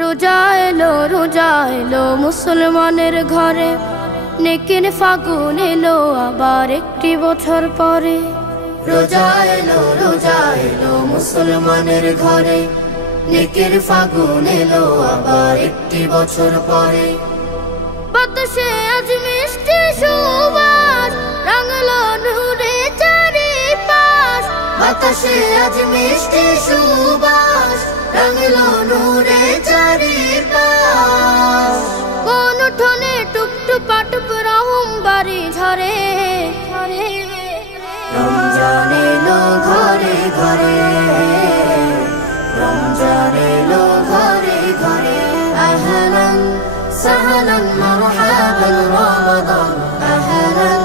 রোজা এলো মুসলমানের ঘরে, নেকির ফাগুন এলো আবার একটি বছর পরে। রোজা এলো মুসলমানের ঘরে, নেকির ফাগুন এলো আবার একটি বছর পরে। বাতাসে আজ মিষ্টি সুবাস, রাঙলো নূরে চারিপাশ। বাতাসে আজ মিষ্টি সুবাস, রাঙলো নূরে চারিপাশ। কোন উঠোনে টুপটুপা টুপ রহম বাড়ি ঝরে। রমজান এলো ঘরে ঘরে, রমজান এলো ঘরে ঘরে। আহলান সাহলান মারহাবান রমাদান, আহলান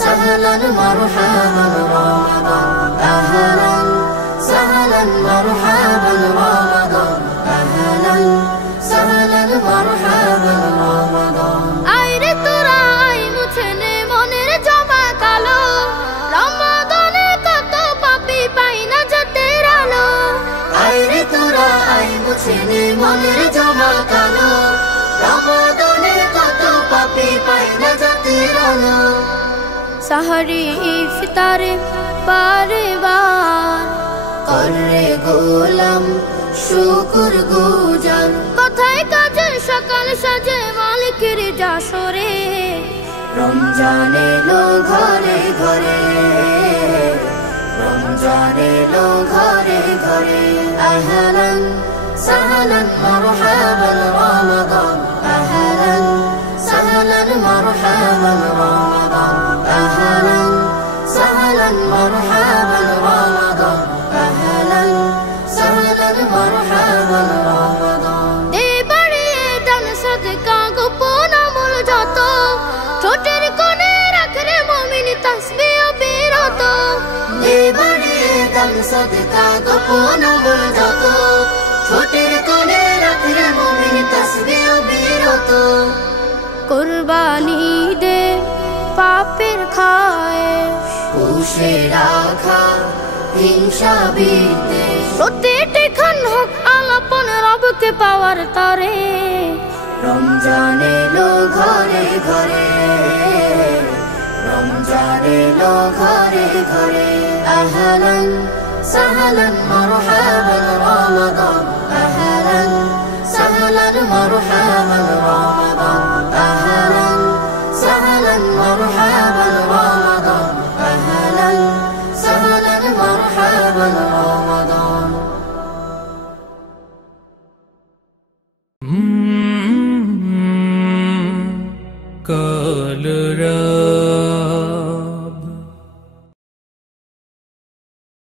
সাহলান মারহাবান রমাদান, আহলান সাহলান মারহাবান রমাদান, আহলান সাহলান মারহাবান রমাদান। আইরে তোরা আই মুছে নে মনের জমা কালো, রমাদানে কত পাপী পাই না জাতের আলো। আইরে তোরা আই মুছে নে মনের জমা কালো, রমাদানে কত পাপী পাই না জাতের আলো। সাহারি ইফতারে বারে বার করে গোলাম শুকুর গুজার। কথায় কাজে সকাল সাজে মালিকের জাসরে। রমজান এলো ঘরে ঘরে, রমজান এলো ঘরে ঘরে। আহলান সাহলান মারহাবান রমাদান, আহলান সাহলান মারহাবান রমাদান, আহলান সাহলান মারহাবান রমাদান, আহলান সাহলান মারহাবান রমাদান। দে বাড়িয়ে দান সদকা গোপন আমল যত, ছোটের কোণে রাখরে মুমিন তাসবিহ বিরত। দে বাড়িয়ে দান সদকা গোপন আমল যত, ছোটের কোণে রাখরে মুমিন তাসবিহ বিরত। কুরবানি দে পাপের খায়েশ, পুষে রাখা হিংসা বিদ্বেষ। প্রতিটি ক্ষণ হোক আলাপন রবকে পাওয়ার তরে। রমজান এলো ঘরে ঘরে, রমজান এলো ঘরে ঘরে। আহলান সাহলান মারহাবান রমাদান, আহলান সাহলান মারহাবান রমাদান, আহলান সাহলান মারহাবান রমাদান, আহলান সাহলান মারহাবান রমাদান। কাল